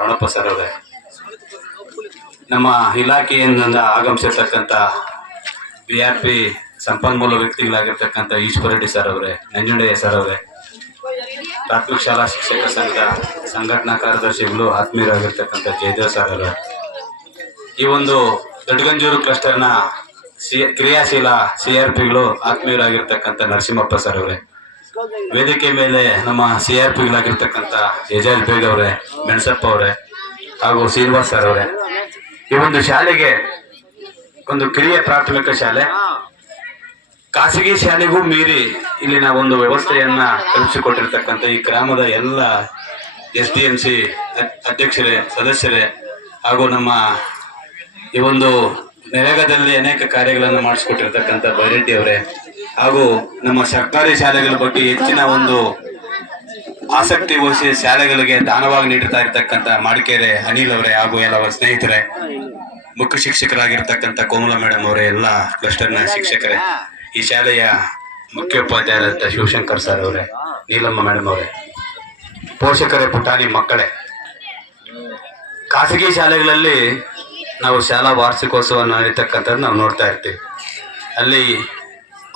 ರಣಪ್ಪ sir ಅವರೇ. ನಮ್ಮ ಇಲಾಖೆಯಿಂದ ಆಗಮಿಸಿರ್ತಕ್ಕಂಥ ಬಿ ಆರ್ ಪಿ ಸಂಪನ್ಮೂಲ ವ್ಯಕ್ತಿಗಳಾಗಿರ್ತಕ್ಕಂಥ ಈಶ್ವರ ರೆಡ್ಡಿ ಸರ್ ಅವರೇ, ನಂಜುಂಡಯ್ಯ ಸರ್ ಅವರೇ, ಪ್ರಾಥಮಿಕ ಶಾಲಾ ಶಿಕ್ಷಕ ಸಂಘದ ಸಂಘಟನಾ ಕಾರ್ಯದರ್ಶಿಗಳು ಆತ್ಮೀಯರಾಗಿರ್ತಕ್ಕಂಥ ಜಯದೇವ್ ಸರ್ ಅವರೇ. ಈ ಒಂದು ದೊಡ್ಡಗಂಜೂರು ಕ್ಲಸ್ಟರ್ನ ಸಿ, ಕ್ರಿಯಾಶೀಲ ಸಿ ಆರ್ ಪಿಗಳು ಆತ್ಮೀಯರಾಗಿರ್ತಕ್ಕಂಥ ನರಸಿಂಹಪ್ಪ ಸರ್ ಅವರೇ. ವೇದಿಕೆ ಮೇಲೆ ನಮ್ಮ ಸಿ ಆರ್ ಪಿಗಳಾಗಿರ್ತಕ್ಕಂಥ ಯಜಾಜ್ ಬೇಗ್ ಅವರೇ, ಮೆಣಸಪ್ಪ ಅವರೇ, ಹಾಗೂ ಶ್ರೀನಿವಾಸ್ ಸರ್ ಅವರೇ. ಈ ಒಂದು ಶಾಲೆಗೆ ಒಂದು ಕಿರಿಯ ಪ್ರಾಥಮಿಕ ಶಾಲೆ. ಖಾಸಗಿ ಶಾಲೆಗೂ ಮೀರಿ ಇಲ್ಲಿನ ಒಂದು ವ್ಯವಸ್ಥೆಯನ್ನ ಕಲ್ಪಿಸಿಕೊಟ್ಟಿರ್ತಕ್ಕಂಥ ಈ ಗ್ರಾಮದ ಎಲ್ಲ ಎಸ್ ಡಿ ಎಂ ಸಿ ಅಧ್ಯಕ್ಷರೇ, ಸದಸ್ಯರೇ, ಹಾಗೂ ನಮ್ಮ ಈ ಒಂದು ನರೇಗಾದಲ್ಲಿ ಅನೇಕ ಕಾರ್ಯಗಳನ್ನು ಮಾಡಿಸಿಕೊಟ್ಟಿರ್ತಕ್ಕಂಥ ಬೈರೆಡ್ಡಿ ಅವರೇ ಹಾಗೂ ನಮ್ಮ ಸರ್ಕಾರಿ ಶಾಲೆಗಳ ಬಗ್ಗೆ ಹೆಚ್ಚಿನ ಒಂದು ಆಸಕ್ತಿ ವಹಿಸಿ ಶಾಲೆಗಳಿಗೆ ದಾನವಾಗಿ ನೀಡುತ್ತಾ ಇರ್ತಕ್ಕಂಥ ಮಾಡಿಕೆರೆ ಅನಿಲ್ ಅವರೇ ಹಾಗೂ ಎಲ್ಲ ಅವರ ಸ್ನೇಹಿತರೆ, ಮುಖ್ಯ ಶಿಕ್ಷಕರಾಗಿರ್ತಕ್ಕಂಥ ಕೋಮಲ ಮೇಡಮ್ ಅವರೇ, ಎಲ್ಲ ಕ್ಲಸ್ಟರ್ನ ಶಿಕ್ಷಕರೇ, ಈ ಶಾಲೆಯ ಮುಖ್ಯೋಪಾಧ್ಯಾಯರಂತ ಶಿವಶಂಕರ್ ಸರ್ ಅವರೇ, ನೀಲಮ್ಮ ಮೇಡಮ್ ಅವರೇ, ಪೋಷಕರೇ, ಪುಟಾಣಿ ಮಕ್ಕಳೇ, ಖಾಸಗಿ ಶಾಲೆಗಳಲ್ಲಿ ನಾವು ಶಾಲಾ ವಾರ್ಷಿಕೋತ್ಸವ ನಡೀತಕ್ಕಂಥದ್ದು ನಾವು ನೋಡ್ತಾ ಇರ್ತೀವಿ. ಅಲ್ಲಿ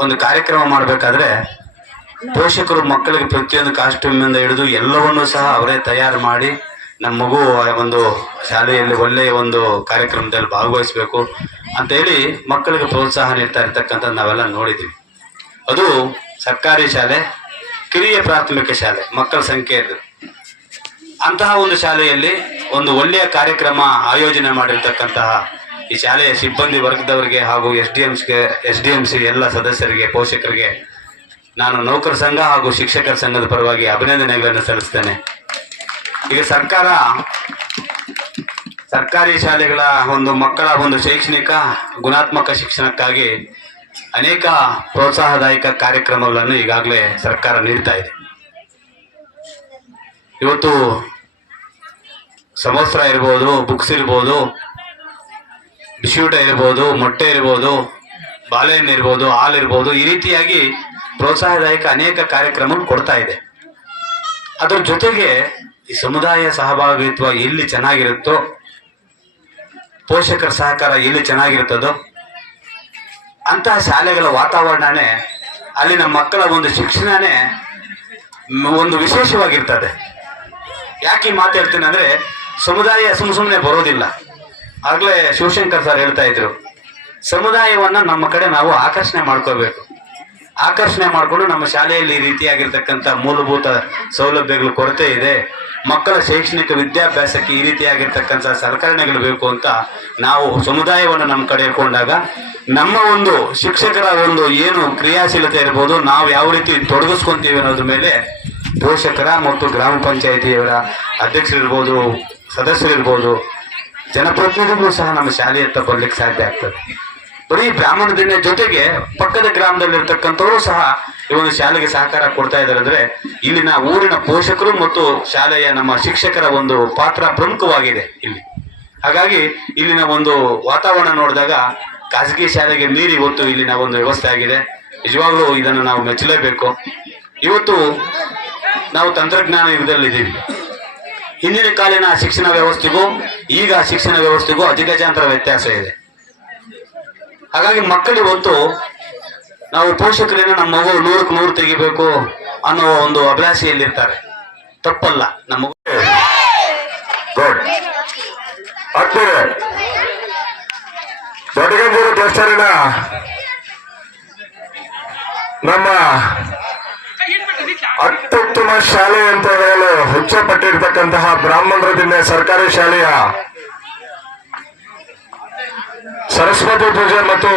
ಒಂದು ಕಾರ್ಯಕ್ರಮ ಮಾಡಬೇಕಾದ್ರೆ ಪೋಷಕರು ಮಕ್ಕಳಿಗೆ ಪ್ರತಿಯೊಂದು ಕಾಸ್ಟ್ಯೂಮಿಂದ ಹಿಡಿದು ಎಲ್ಲವನ್ನೂ ಸಹ ಅವರೇ ತಯಾರು ಮಾಡಿ ನಮ್ಮ ಮಗು ಒಂದು ಶಾಲೆಯಲ್ಲಿ ಒಳ್ಳೆಯ ಒಂದು ಕಾರ್ಯಕ್ರಮದಲ್ಲಿ ಭಾಗವಹಿಸಬೇಕು ಅಂತೇಳಿ ಮಕ್ಕಳಿಗೆ ಪ್ರೋತ್ಸಾಹ ನೀಡ್ತಾ ಇರ್ತಕ್ಕಂಥದ್ದು ನಾವೆಲ್ಲ ನೋಡಿದ್ದೀವಿ. ಅದು ಸರ್ಕಾರಿ ಶಾಲೆ, ಕಿರಿಯ ಪ್ರಾಥಮಿಕ ಶಾಲೆ, ಮಕ್ಕಳ ಸಂಖ್ಯೆ ಇದ್ದು ಅಂತಹ ಒಂದು ಶಾಲೆಯಲ್ಲಿ ಒಂದು ಒಳ್ಳೆಯ ಕಾರ್ಯಕ್ರಮ ಆಯೋಜನೆ ಮಾಡಿರ್ತಕ್ಕಂತಹ ಈ ಶಾಲೆಯ ಸಿಬ್ಬಂದಿ ವರ್ಗದವರಿಗೆ ಹಾಗೂ ಎಸ್ ಡಿ ಎಂಸ್ಗೆ ಎಸ್ ಡಿ ಎಂ ಸಿ ಎಲ್ಲ ಸದಸ್ಯರಿಗೆ, ಪೋಷಕರಿಗೆ ನಾನು ನೌಕರ ಸಂಘ ಹಾಗೂ ಶಿಕ್ಷಕರ ಸಂಘದ ಪರವಾಗಿ ಅಭಿನಂದನೆಗಳನ್ನು ಸಲ್ಲಿಸ್ತೇನೆ. ಈಗ ಸರ್ಕಾರ, ಸರ್ಕಾರಿ ಶಾಲೆಗಳ ಒಂದು ಮಕ್ಕಳ ಒಂದು ಶೈಕ್ಷಣಿಕ ಗುಣಾತ್ಮಕ ಶಿಕ್ಷಣಕ್ಕಾಗಿ ಅನೇಕ ಪ್ರೋತ್ಸಾಹದಾಯಕ ಕಾರ್ಯಕ್ರಮಗಳನ್ನು ಈಗಾಗಲೇ ಸರ್ಕಾರ ನೀಡ್ತಾ ಇದೆ. ಇವತ್ತು ಸಮವಸ್ತ್ರ ಇರ್ಬೋದು, ಬುಕ್ಸ್ ಇರ್ಬೋದು ಬಿಸ್ಯೂಟ ಇರ್ಬೋದು, ಮೊಟ್ಟೆ ಇರ್ಬೋದು, ಬಾಳೆಹಣ್ಣು ಇರ್ಬೋದು, ಹಾಲು ಇರ್ಬೋದು, ಈ ರೀತಿಯಾಗಿ ಪ್ರೋತ್ಸಾಹದಾಯಕ ಅನೇಕ ಕಾರ್ಯಕ್ರಮ ಕೊಡ್ತಾ ಇದೆ. ಅದ್ರ ಜೊತೆಗೆ ಈ ಸಮುದಾಯ ಸಹಭಾಗಿತ್ವ ಎಲ್ಲಿ ಚೆನ್ನಾಗಿರುತ್ತೋ, ಪೋಷಕರ ಸಹಕಾರ ಎಲ್ಲಿ ಚೆನ್ನಾಗಿರುತ್ತದೋ, ಅಂತಹ ಶಾಲೆಗಳ ವಾತಾವರಣನೇ ಅಲ್ಲಿನ ಮಕ್ಕಳ ಒಂದು ಶಿಕ್ಷಣನೇ ಒಂದು ವಿಶೇಷವಾಗಿರ್ತದೆ. ಯಾಕೆ ಮಾತಾಡ್ತೀನಿ ಅಂದರೆ ಸಮುದಾಯ ಸುಮ್ಮ ಸುಮ್ಮನೆ ಬರೋದಿಲ್ಲ. ಆಗ್ಲೇ ಶಿವಶಂಕರ್ ಸರ್ ಹೇಳ್ತಾ ಇದ್ರು, ಸಮುದಾಯವನ್ನ ನಮ್ಮ ಕಡೆ ನಾವು ಆಕರ್ಷಣೆ ಮಾಡ್ಕೋಬೇಕು. ಆಕರ್ಷಣೆ ಮಾಡಿಕೊಂಡು ನಮ್ಮ ಶಾಲೆಯಲ್ಲಿ ಈ ರೀತಿಯಾಗಿರ್ತಕ್ಕಂಥ ಮೂಲಭೂತ ಸೌಲಭ್ಯಗಳು ಕೊರತೆ ಇದೆ. ಮಕ್ಕಳ ಶೈಕ್ಷಣಿಕ ವಿದ್ಯಾಭ್ಯಾಸಕ್ಕೆ ಈ ರೀತಿಯಾಗಿರ್ತಕ್ಕಂಥ ಸಲಕರಣೆಗಳು ಬೇಕು ಅಂತ ನಾವು ಸಮುದಾಯವನ್ನು ನಮ್ಮ ಕಡೆ ಇಟ್ಕೊಂಡಾಗ, ನಮ್ಮ ಒಂದು ಶಿಕ್ಷಕರ ಒಂದು ಏನು ಕ್ರಿಯಾಶೀಲತೆ ಇರ್ಬೋದು, ನಾವು ಯಾವ ರೀತಿ ತೊಡಗಿಸ್ಕೊಂತೀವಿ ಅನ್ನೋದ್ರ ಮೇಲೆ ಪೋಷಕರ ಮತ್ತು ಗ್ರಾಮ ಪಂಚಾಯಿತಿಯವರ ಅಧ್ಯಕ್ಷರಿರ್ಬೋದು, ಸದಸ್ಯರಿರ್ಬೋದು ಜನಪ್ರತಿನಿಧಿಗಳು ಸಹ ನಮ್ಮ ಶಾಲೆಯತ್ತ ಬರ್ಲಿಕ್ಕೆ ಸಾಧ್ಯ ಆಗ್ತದೆ. ಬರೀ ಬ್ರಾಹ್ಮಣ ದಿನ ಜೊತೆಗೆ ಪಕ್ಕದ ಗ್ರಾಮದಲ್ಲಿರ್ತಕ್ಕಂಥವರು ಸಹ ಈ ಒಂದು ಶಾಲೆಗೆ ಸಹಕಾರ ಕೊಡ್ತಾ ಇದ್ದಾರೆ ಅಂದ್ರೆ ಇಲ್ಲಿನ ಊರಿನ ಪೋಷಕರು ಮತ್ತು ಶಾಲೆಯ ನಮ್ಮ ಶಿಕ್ಷಕರ ಒಂದು ಪಾತ್ರ ಪ್ರಮುಖವಾಗಿದೆ ಇಲ್ಲಿ. ಹಾಗಾಗಿ ಇಲ್ಲಿನ ಒಂದು ವಾತಾವರಣ ನೋಡಿದಾಗ ಖಾಸಗಿ ಶಾಲೆಗೆ ಮೀರಿ ಇವತ್ತು ಇಲ್ಲಿನ ಒಂದು ವ್ಯವಸ್ಥೆ ಆಗಿದೆ. ನಿಜವಾಗ್ಲೂ ಇದನ್ನು ನಾವು ಮೆಚ್ಚಲೇಬೇಕು. ಇವತ್ತು ನಾವು ತಂತ್ರಜ್ಞಾನ ಯುಗದಲ್ಲಿದ್ದೀವಿ. ಹಿಂದಿನ ಕಾಲಿನ ಶಿಕ್ಷಣ ವ್ಯವಸ್ಥೆಗೂ ಈಗ ಶಿಕ್ಷಣ ವ್ಯವಸ್ಥೆಗೂ ಅಧಿಗಜಾಂತರ ವ್ಯತ್ಯಾಸ ಇದೆ. ಹಾಗಾಗಿ ಮಕ್ಕಳು ಇವತ್ತು ನಾವು ಪೋಷಕರೇನ ನಮ್ಮ ಮಗು ನೂರಕ್ಕೆ ನೂರು ತೆಗಿಬೇಕು ಅನ್ನೋ ಒಂದು ಅಭಿಲಾಷೆಯಲ್ಲಿರ್ತಾರೆ. ತಪ್ಪಲ್ಲ, ನಮ್ಮ ಮಗು. ದೊಡ್ಡಗಂಜೂರು ಕ್ಲಸ್ಟರಿನ ನಮ್ಮ ಅತ್ಯುತ್ತಮ ಶಾಲೆ ಅಂತ ಹೇಳಲು ಹುಚ್ಚಪಟ್ಟಿರ್ತಕ್ಕಂತಹ ಬ್ರಾಹ್ಮಣರ ದಿನ ಸರ್ಕಾರಿ ಶಾಲೆಯ ಸರಸ್ವತಿ ಪೂಜೆ ಮತ್ತು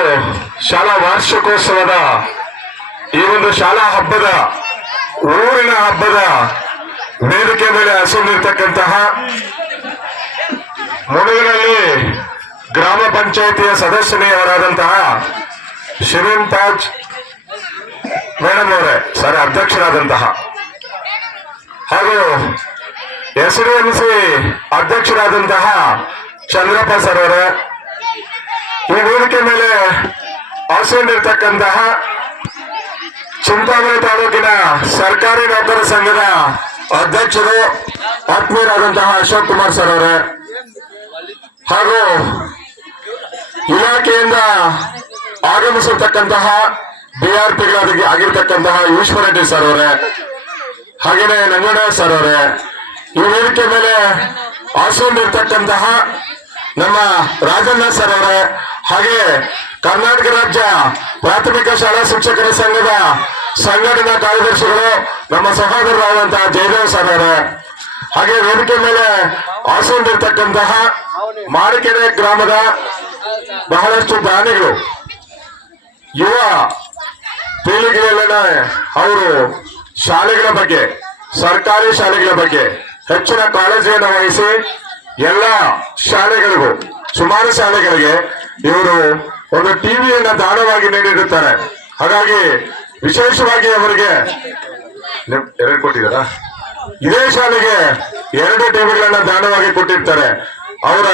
ಶಾಲಾ ವಾರ್ಷಿಕೋತ್ಸವದ ಈ ಒಂದು ಶಾಲಾ ಹಬ್ಬದ, ಊರಿನ ಹಬ್ಬದ ವೇದಿಕೆ ಮೇಲೆ ಹಸುವಿರ್ತಕ್ಕಂತಹ ಮುಳುಗಿನಲ್ಲಿ ಗ್ರಾಮ ಪಂಚಾಯಿತಿಯ ಸದಸ್ಯನಿಯವರಾದಂತಹ ಶಿವಂತಾಜ್ ತಾಜ್ ಮೇಡಮ್ ಅವರೇ, ಸರ್, ಅಧ್ಯಕ್ಷರಾದಂತಹ ಹಾಗೂ ಎಸ್ ಡಿ ಎಂ ಸಿ ಅಧ್ಯಕ್ಷರಾದಂತಹ ಚಂದ್ರಪ್ಪ ಸರ್ ಅವರೇ, ಈ ವೇದಿಕೆ ಮೇಲೆ ಹಾಸಿಕೊಂಡಿರ್ತಕ್ಕಂತಹ ಚಿಂತಾಮಣಿ ತಾಲೂಕಿನ ಸರ್ಕಾರಿ ನೌಕರ ಸಂಘದ ಅಧ್ಯಕ್ಷರು, ಆತ್ಮೀಯರಾದಂತಹ ಅಶೋಕ್ ಕುಮಾರ್ ಸರ್ ಅವರೇ. ಹಾಗೂ ಇಲಾಖೆಯಿಂದ ಆಗಮಿಸಿರ್ತಕ್ಕಂತಹ ಡಿಆರ್ಪಿಗಳಾಗಿ ಆಗಿರ್ತಕ್ಕಂತಹ ಈಶ್ವರ ರೆಡ್ಡಿ ಸರ್ ಅವರೇ. ಹಾಗೇನೆ ನಂಗಣ ಸರ್ ಅವರೇ ಈ ವೇದಿಕೆ ಮೇಲೆ ಆಸೊಂಡಿರ್ತಕ್ಕಂತಹ ನಮ್ಮ ರಾಜಣ್ಣ ಸರ್ ಅವರೇ ಹಾಗೆ ಕರ್ನಾಟಕ ರಾಜ್ಯ ಪ್ರಾಥಮಿಕ ಶಾಲಾ ಶಿಕ್ಷಕರ ಸಂಘದ ಸಂಘಟನಾ ಕಾರ್ಯದರ್ಶಿಗಳು ನಮ್ಮ ಸಹೋದರರಾದಂತಹ ಜಯದೇವ್ ಸರ್ ಅವರೇ ಹಾಗೆ ವೇದಿಕೆ ಮೇಲೆ ಆಸೊಂಡಿರ್ತಕ್ಕಂತಹ ಮಾರಿಕೆರೆ ಗ್ರಾಮದ ಬಹಳಷ್ಟು ದಾನಿಗಳು, ಯುವ ಪೀಳಿಗೆಯಲ್ಲಿನ ಅವರು ಶಾಲೆಗಳ ಬಗ್ಗೆ, ಸರ್ಕಾರಿ ಶಾಲೆಗಳ ಬಗ್ಗೆ ಹೆಚ್ಚಿನ ಕಾಳಜಿಯನ್ನು ವಹಿಸಿ ಎಲ್ಲ ಶಾಲೆಗಳಿಗೂ, ಸುಮಾರು ಶಾಲೆಗಳಿಗೆ ಇವರು ಒಂದು ಟಿವಿಯನ್ನ ದಾನವಾಗಿ ನೀಡಿರುತ್ತಾರೆ. ಹಾಗಾಗಿ ವಿಶೇಷವಾಗಿ ಅವರಿಗೆ ಎರಡು ಕೊಟ್ಟಿದಾರ ಇದೇ ಶಾಲೆಗೆ ಎರಡು ಟಿವಿಗಳನ್ನ ದಾನವಾಗಿ ಕೊಟ್ಟಿರ್ತಾರೆ. ಅವರ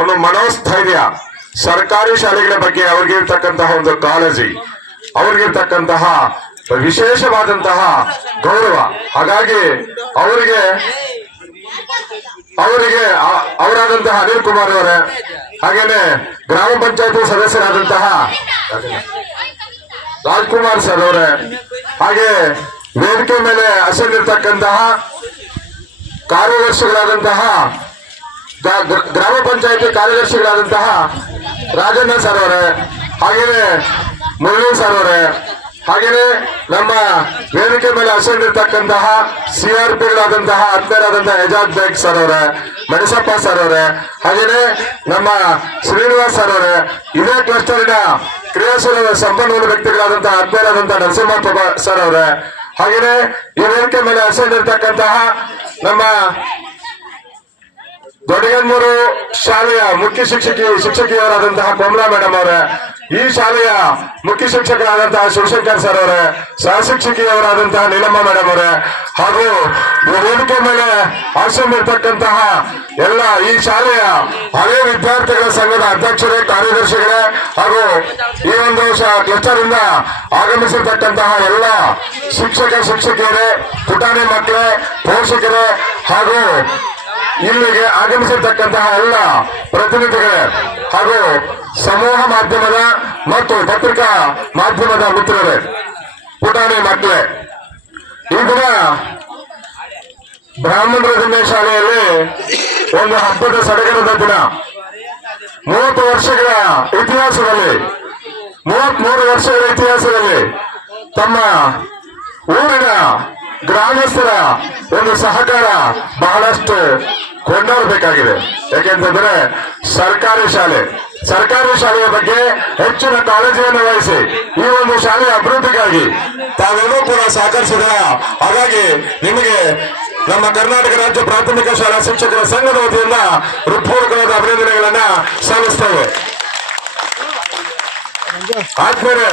ಒಂದು ಮನೋಸ್ಥೈರ್ಯ, ಸರ್ಕಾರಿ ಶಾಲೆಗಳ ಬಗ್ಗೆ ಅವ್ರಿಗಿರ್ತಕ್ಕಂತಹ ಒಂದು ಕಾಳಜಿ, ಅವ್ರಿಗಿರ್ತಕ್ಕಂತಹ ವಿಶೇಷವಾದಂತಹ ಗೌರವ. ಹಾಗಾಗಿ ಅವರಿಗೆ ಅವರಿಗೆ ಅವರಾದಂತಹ ಅನಿಲ್ ಕುಮಾರ್ ಅವರೇ ಹಾಗೇನೆ ಗ್ರಾಮ ಪಂಚಾಯತಿ ಸದಸ್ಯರಾದಂತಹ ರಾಜ್ಕುಮಾರ್ ಸರ್ ಅವರೇ, ಹಾಗೆ ವೇದಿಕೆ ಮೇಲೆ ಅಸಲಿರ್ತಕ್ಕಂತಹ ಕಾರ್ಯದರ್ಶಿಗಳಾದಂತಹ ಗ್ರಾಮ ಪಂಚಾಯತಿ ಕಾರ್ಯದರ್ಶಿಗಳಾದಂತಹ ರಾಜಣ್ಣ ಸರ್ ಅವರೇ ಹಾಗೇನೆ ಮುರಳಿ ಸರ್ ಅವರೇ ಹಾಗೇನೆ ನಮ್ಮ ವೇದಿಕೆ ಮೇಲೆ ಅಸೆಂಡಿರ್ತಕ್ಕಂತಹ ಸಿ ಆರ್ ಪಿಗಳಾದಂತಹ ಆತ್ಮೀಯರಾದಂತಹ ಎಜಾಜ್ ಬೇಗ್ ಸರ್ ಅವರೇ ಮಣಿಸಪ್ಪ ಸರ್ ಅವರೇ ಹಾಗೇನೆ ನಮ್ಮ ಶ್ರೀನಿವಾಸ್ ಸರ್ ಅವರೇ ಇದೇ ಕ್ಲಸ್ಟರ್ನ ಕ್ರಿಯಾಶೀಲ ಸಂಪನ್ಮೂಲ ವ್ಯಕ್ತಿಗಳಾದಂತಹ ಆತ್ಮೀಯರಾದಂತಹ ನರಸಿಂಹ ಸರ್ ಅವರೇ ಹಾಗೇನೆ ಈ ವೇದಿಕೆ ಮೇಲೆ ಅಸೆಂಡಿರ್ತಕ್ಕಂತಹ ನಮ್ಮ ದೊಡ್ಡಗನ್ನೂರು ಶಾಲೆಯ ಮುಖ್ಯ ಶಿಕ್ಷಕಿ ಶಿಕ್ಷಕಿಯವರಾದಂತಹ ಕಮಲಾ ಮೇಡಮ್ ಅವರೇ ಈ ಶಾಲೆಯ ಮುಖ್ಯ ಶಿಕ್ಷಕರಾದಂತಹ ಶಿವಶಂಕರ್ ಸರ್ ಅವರೇ ಸಹ ಶಿಕ್ಷಕಿಯವರಾದಂತಹ ನೀಲಮ್ಮ ಮೇಡಮ್ ಅವರೇ, ಹಾಗೂ ವೇದಿಕೆ ಮೇಲೆ ಆಶ್ರಮಿರ್ತಕ್ಕಂತಹ ಎಲ್ಲ ಈ ಶಾಲೆಯ ಹಳೆ ವಿದ್ಯಾರ್ಥಿಗಳ ಸಂಘದ ಅಧ್ಯಕ್ಷರೇ, ಕಾರ್ಯದರ್ಶಿಗಳೇ, ಹಾಗೂ ಈ ಒಂದು ಕ್ಲಸ್ಟರ್ ಇಂದ ಆಗಮಿಸಿರ್ತಕ್ಕಂತಹ ಎಲ್ಲ ಶಿಕ್ಷಕ, ಶಿಕ್ಷಕಿಯರೇ, ಪುಟಾಣಿ ಮಕ್ಕಳೇ, ಪೋಷಕರೇ, ಹಾಗೂ ಇಲ್ಲಿಗೆ ಆಗಮಿಸಿರ್ತಕ್ಕಂತಹ ಎಲ್ಲ ಪ್ರತಿನಿಧಿಗಳೇ ಹಾಗೂ ಸಮೂಹ ಮಾಧ್ಯಮದ ಮತ್ತು ಪತ್ರಿಕಾ ಮಾಧ್ಯಮದ ಮಿತ್ರರೇ, ಪುಟಾಣಿ ಮಕ್ಕಳೇ, ಈ ದಿನ ಬ್ರಾಹ್ಮಣರ ದಿನ ಶಾಲೆಯಲ್ಲಿ ಒಂದು ಹಬ್ಬದ ಸಡಗರದ ದಿನ. ಮೂವತ್ತು ವರ್ಷಗಳ ಇತಿಹಾಸದಲ್ಲಿ, ಮೂವತ್ಮೂರು ವರ್ಷಗಳ ಇತಿಹಾಸದಲ್ಲಿ ತಮ್ಮ ಊರಿನ ಗ್ರಾಮಸ್ಥರ ಒಂದು ಸಹಕಾರ ಬಹಳಷ್ಟು ಕೊಂಡಾಡಬೇಕಾಗಿದೆ ಯಾಕೆಂತಂದ್ರೆ ಸರ್ಕಾರಿ ಶಾಲೆ, ಸರ್ಕಾರಿ ಶಾಲೆಯ ಬಗ್ಗೆ ಹೆಚ್ಚಿನ ಕಾಳಜಿಯನ್ನು ವಹಿಸಿ ಈ ಒಂದು ಶಾಲೆಯ ಅಭಿವೃದ್ಧಿಗಾಗಿ ತಾವೆಲ್ಲರೂ ಕೂಡ ಸಹಕರಿಸಿದ ಹಾಗಾಗಿ ನಿಮಗೆ ನಮ್ಮ ಕರ್ನಾಟಕ ರಾಜ್ಯ ಪ್ರಾಥಮಿಕ ಶಾಲಾ ಶಿಕ್ಷಕರ ಸಂಘದ ವತಿಯಿಂದ ಹೃತ್ಪೂರ್ವಕವಾದ ಅಭಿನಂದನೆಗಳನ್ನ ಸಲ್ಲಿಸ್ತೇವೆ. ಆದ್ಮೇಲೆ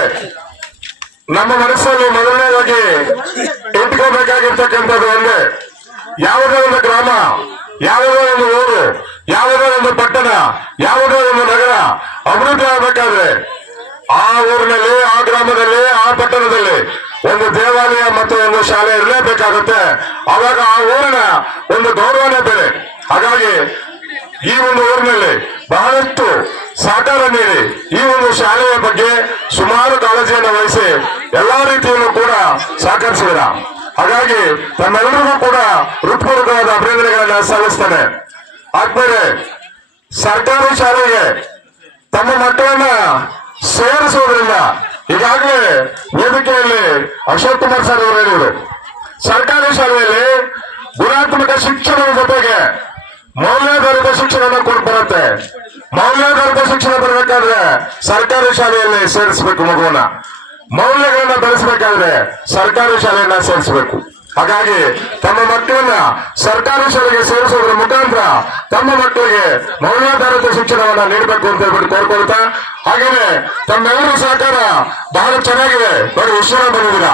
ನಮ್ಮ ಮನಸ್ಸಲ್ಲಿ ಮೊದಲನೇದಾಗಿ ಇಟ್ಕೋಬೇಕಾಗಿರ್ತಕ್ಕಂಥದ್ದು ಒಂದೇ, ಯಾವುದೇ ಒಂದು ಗ್ರಾಮ ಯಾವುದೇ ಒಂದು ಊರು, ಯಾವುದೋ ಒಂದು ಪಟ್ಟಣ, ಯಾವುದೋ ಒಂದು ನಗರ ಅಭಿವೃದ್ಧಿ ಆಗಬೇಕಾದ್ರೆ ಆ ಊರಿನಲ್ಲಿ, ಆ ಗ್ರಾಮದಲ್ಲಿ, ಆ ಪಟ್ಟಣದಲ್ಲಿ ಒಂದು ದೇವಾಲಯ ಮತ್ತು ಒಂದು ಶಾಲೆ ಇರಲೇಬೇಕಾಗುತ್ತೆ. ಅವಾಗ ಆ ಊರಿನ ಒಂದು ಗೌರವನೇ ಬೇರೆ. ಹಾಗಾಗಿ ಈ ಒಂದು ಊರಿನಲ್ಲಿ ಬಹಳಷ್ಟು ಸಹಕಾರ ನೀಡಿ ಈ ಒಂದು ಶಾಲೆಯ ಬಗ್ಗೆ ಸುಮಾರು ಕಾಳಜಿಯನ್ನು ವಹಿಸಿ ಎಲ್ಲಾ ರೀತಿಯಲ್ಲೂ ಕೂಡ ಸಹಕರಿಸಿದ ಹಾಗಾಗಿ ತಮ್ಮೆಲ್ಲರಿಗೂ ಕೂಡ ಹೃತ್ಪೂರ್ವಕವಾದ ಅಭಿನಂದನೆಗಳನ್ನ ಸಲ್ಲಿಸ್ತೇನೆ. ಆದ್ಮೇಲೆ ಸರ್ಕಾರಿ ಶಾಲೆಗೆ ತಮ್ಮ ಮಕ್ಕಳನ್ನ ಸೇರಿಸುವುದರಿಂದ ಈಗಾಗಲೇ ವೇದಿಕೆಯಲ್ಲಿ ಅಶೋಕ್ ಕುಮಾರ್ ಸರ್ ಅವರು ಹೇಳಿದರು. ಸರ್ಕಾರಿ ಶಾಲೆಯಲ್ಲಿ ಗುಣಾತ್ಮಕ ಶಿಕ್ಷಣದ ಜೊತೆಗೆ ಮೌಲ್ಯಾಧಾರಿತ ಶಿಕ್ಷಣ ಕೊಟ್ಟು ಬರುತ್ತೆ. ಮೌಲ್ಯಾಧಾರಿತ ಶಿಕ್ಷಣ ಬರಬೇಕಾದ್ರೆ ಸರ್ಕಾರಿ ಶಾಲೆಯಲ್ಲಿ ಸೇರಿಸಬೇಕು ಮಗುವನ್ನ. ಮೌಲ್ಯಗಳನ್ನ ಬೆಳೆಸಬೇಕಾದ್ರೆ ಸರ್ಕಾರಿ ಶಾಲೆಯನ್ನ ಸೇರಿಸಬೇಕು. ಹಾಗಾಗಿ ತಮ್ಮ ಮಕ್ಕಳನ್ನ ಸರ್ಕಾರಿ ಶಾಲೆಗೆ ಸೇರಿಸೋದ್ರ ಮುಖಾಂತರ ತಮ್ಮ ಮಕ್ಕಳಿಗೆ ಮೌಲ್ಯಾಧಾರಿತ ಶಿಕ್ಷಣವನ್ನ ನೀಡಬೇಕು ಅಂತ ಹೇಳ್ಬಿಟ್ಟು ಕೋರ್ಕೊಳ್ತಾ, ಹಾಗೇನೆ ತಮ್ಮೆಲ್ಲರ ಸಹಕಾರ ಬಹಳ ಚೆನ್ನಾಗಿದೆ. ಬರೀ ವಿಶ್ವ ಬಂದಿದ್ದೀರಾ?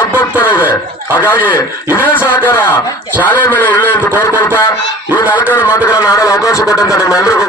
ಹಬ್ಬದ ತರ ಇದೆ. ಹಾಗಾಗಿ ಇದೇ ಸಹಕಾರ ಶಾಲೆ ಮೇಲೆ ಇರಲಿ ಅಂತ ಕೋರ್ಕೊಳ್ತಾ, ಈ ನಾಲ್ಕಾರು ಮಾತುಗಳನ್ನ ಆಡಲು ಅವಕಾಶ ಕೊಟ್ಟಂತ ನಿಮ್ಮೆಲ್ಲರಿಗೂ